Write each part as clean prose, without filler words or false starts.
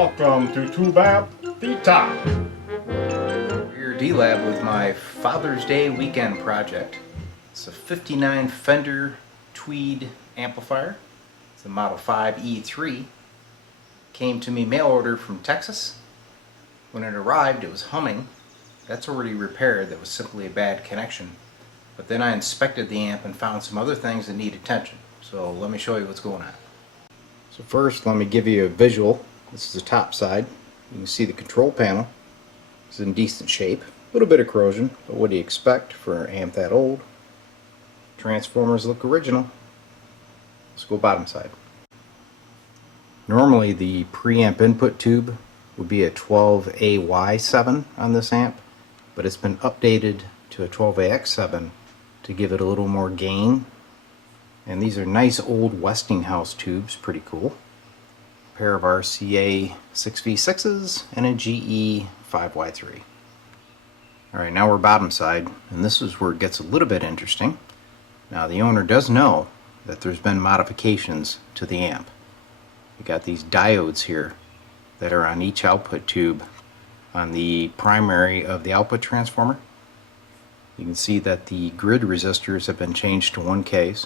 Welcome to Tube Amp, the top. We're D-Lab with my Father's Day weekend project. It's a 59 Fender Tweed amplifier. It's a Model 5 E3. Came to me mail order from Texas. When it arrived, it was humming. That's already repaired. That was simply a bad connection. But then I inspected the amp and found some other things that need attention. So let me show you what's going on. So first, let me give you a visual. This is the top side. You can see the control panel. It's in decent shape. A little bit of corrosion, but what do you expect for an amp that old? Transformers look original. Let's go bottom side. Normally the preamp input tube would be a 12AY7 on this amp, but it's been updated to a 12AX7 to give it a little more gain. And these are nice old Westinghouse tubes, pretty cool. A pair of RCA 6V6s and a GE 5Y3. Alright, now we're bottom side, and this is where it gets a little bit interesting. Now the owner does know that there's been modifications to the amp. We got these diodes here that are on each output tube on the primary of the output transformer. You can see that the grid resistors have been changed to 1Ks.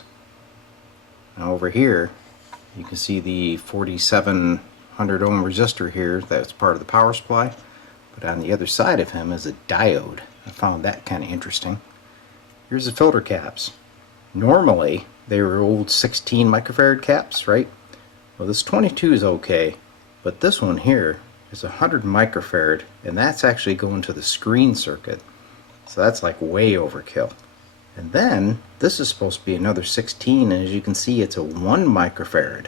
Now over here you can see the 4700 ohm resistor here that's part of the power supply, but on the other side of him is a diode. I found that kind of interesting. Here's the filter caps. Normally they were old 16 microfarad caps, right? Well, this 22 is okay, but this one here is 100 microfarad, and that's actually going to the screen circuit, so that's like way overkill. And then this is supposed to be another 16, and as you can see it's a 1 microfarad.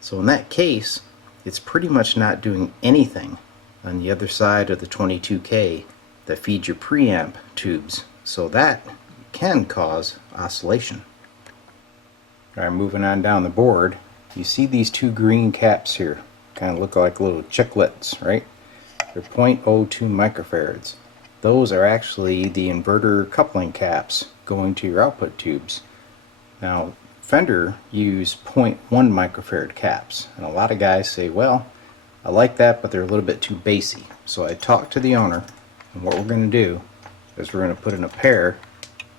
So in that case it's pretty much not doing anything on the other side of the 22K that feeds your preamp tubes. So that can cause oscillation. Alright, moving on down the board, you see these two green caps here. Kind of look like little chiclets, right? They're 0.02 microfarads. Those are actually the inverter coupling caps going to your output tubes. Now Fender use 0.1 microfarad caps, and a lot of guys say, well, I like that, but they're a little bit too bassy. So I talked to the owner, and what we're going to do is we're going to put in a pair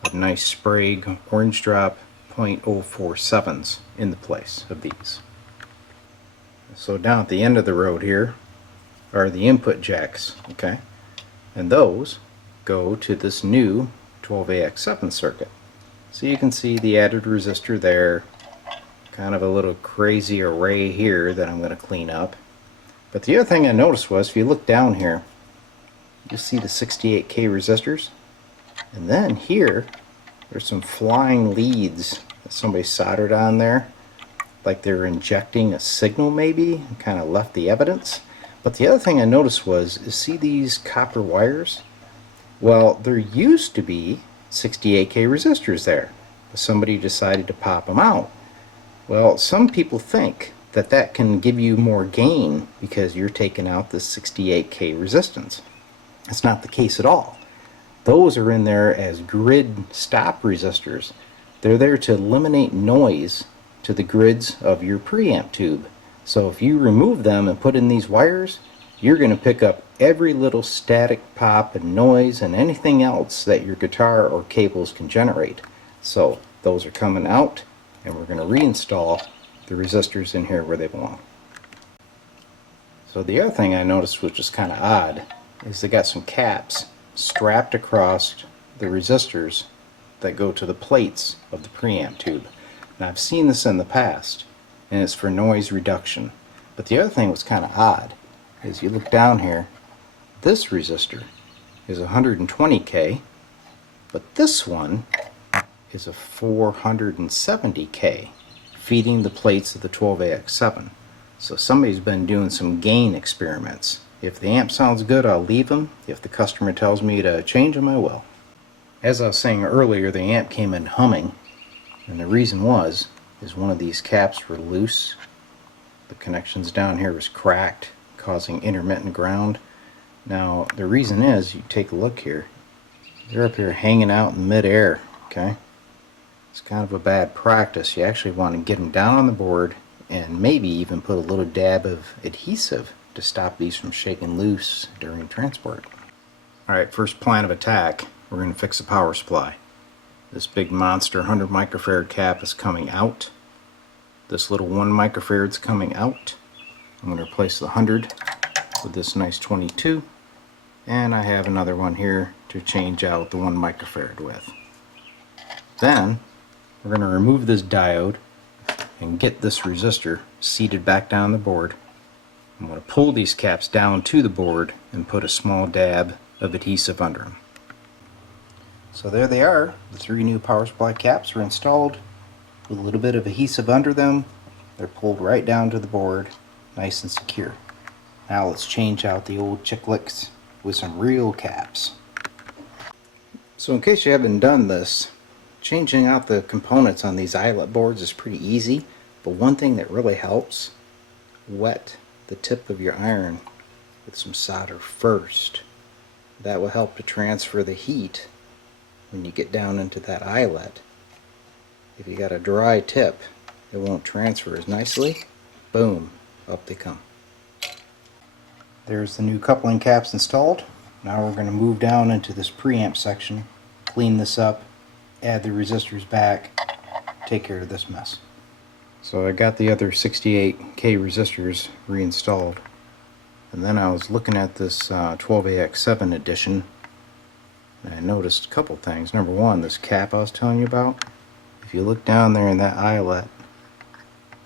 of nice Sprague orange drop 0.047s in the place of these. So down at the end of the road here are the input jacks, okay? And those go to this new 12AX7 circuit. So you can see the added resistor there, kind of a little crazy array here that I'm going to clean up. But the other thing I noticed was, if you look down here, you'll see the 68K resistors, and then here there's some flying leads that somebody soldered on there, like they were injecting a signal maybe, and kind of left the evidence. But the other thing I noticed was, see these copper wires? Well, there used to be 68K resistors there, but somebody decided to pop them out. Well, some people think that that can give you more gain because you're taking out the 68K resistance. That's not the case at all. Those are in there as grid stop resistors. They're there to eliminate noise to the grids of your preamp tube. So if you remove them and put in these wires, you're going to pick up every little static pop and noise and anything else that your guitar or cables can generate. So those are coming out, and we're going to reinstall the resistors in here where they belong. So the other thing I noticed, which is kind of odd, is they got some caps strapped across the resistors that go to the plates of the preamp tube. Now I've seen this in the past, and it's for noise reduction. But the other thing was kind of odd is, you look down here, this resistor is 120K, but this one is a 470K, feeding the plates of the 12AX7. So somebody's been doing some gain experiments. If the amp sounds good, I'll leave them. If the customer tells me to change them, I will. As I was saying earlier, the amp came in humming, and the reason is one of these caps were loose. The connections down here was cracked, causing intermittent ground. Now the reason is, you take a look here, they're up here hanging out in midair, okay? It's kind of a bad practice. You actually want to get them down on the board and maybe even put a little dab of adhesive to stop these from shaking loose during transport. Alright, first plan of attack, we're going to fix the power supply. This big monster 100 microfarad cap is coming out. This little 1 microfarad is coming out. I'm going to replace the 100 with this nice 22. And I have another one here to change out the 1 microfarad with. Then we're going to remove this diode and get this resistor seated back down the board. I'm going to pull these caps down to the board and put a small dab of adhesive under them. So there they are. The 3 new power supply caps are installed with a little bit of adhesive under them. They're pulled right down to the board, nice and secure. Now let's change out the old chiclets with some real caps. So in case you haven't done this, changing out the components on these eyelet boards is pretty easy, but one thing that really helps, wet the tip of your iron with some solder first. That will help to transfer the heat when you get down into that eyelet. If you got a dry tip, it won't transfer as nicely. Boom, up they come. There's the new coupling caps installed. Now we're going to move down into this preamp section, clean this up, add the resistors back, take care of this mess. So I got the other 68K resistors reinstalled. And then I was looking at this 12AX7 edition, and I noticed a couple things. Number one, this cap I was telling you about. If you look down there in that eyelet,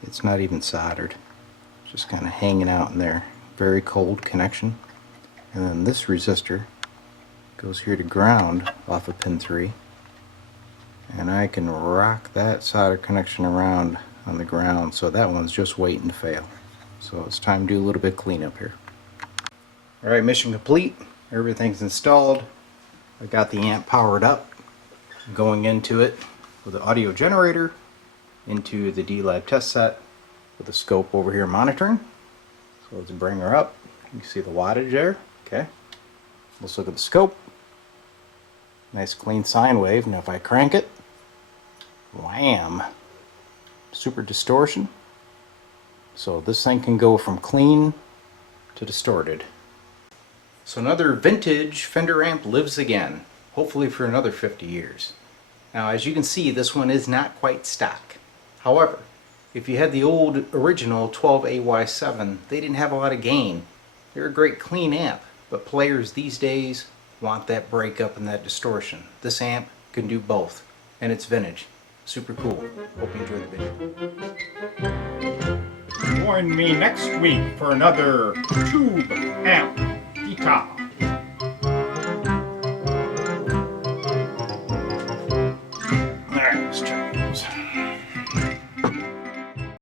it's not even soldered. It's just kind of hanging out in there. Very cold connection. And then this resistor goes here to ground off of pin 3. And I can rock that solder connection around on the ground, so that one's just waiting to fail. So it's time to do a little bit of cleanup here. Alright, mission complete. Everything's installed. I got the amp powered up. I'm going into it with the audio generator, into the D-Lab test set with the scope over here monitoring. So let's bring her up. You can see the wattage there. Okay. Let's look at the scope. Nice clean sine wave. Now if I crank it, wham! Super distortion. So this thing can go from clean to distorted. So another vintage Fender amp lives again, hopefully for another 50 years. Now as you can see, this one is not quite stock. However, if you had the old original 12AY7, they didn't have a lot of gain. They're a great clean amp, but players these days want that breakup and that distortion. This amp can do both, and it's vintage. Super cool. Hope you enjoyed the video. Join me next week for another tube amp detox.